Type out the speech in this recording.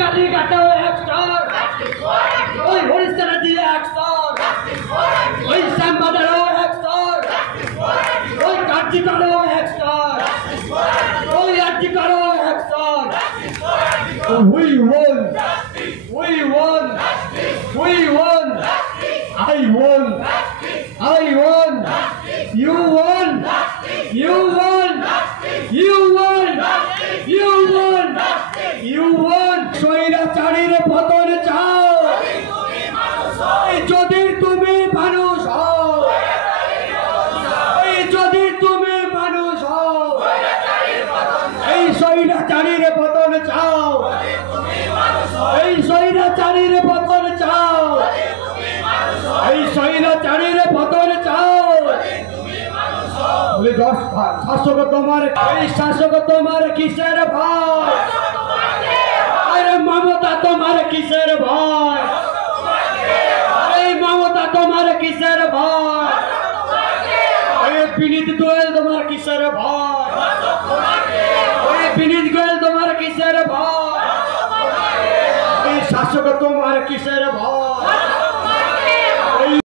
কালি কাটাও এক স্টার, ওই হরিস্তানা দিয়ে এক স্টার, ওই শ্যামবাজারও এক স্টার, ওই কার্যিকারও এক স্টার, ওই আর্যিকারও এক star. We won, we won, we won, I won, I won, you won, you won, you won, you won, you won. স্বৈরাচারীর পতন চাও যদি তুমি মানুষ হও, যদি তুমি মানুষ হও, এই স্বৈরাচারীর পতন চাও, এই স্বৈরাচারীর পতন চাও, এই স্বৈরাচারীর পতন চাও। শাসক তোমার, এই শাসক তোমার কিসের ভয়? আরে মমতা তোমার কিসের ভয়? এই মমতা তোমার কিসের ভয়? এই বিনীত গোয়েল তোমার কিসের ভয়? এই বিনীত গোয়েল তোমার কিসের ভয়? এই শাসক তোমার কিসের ভয়?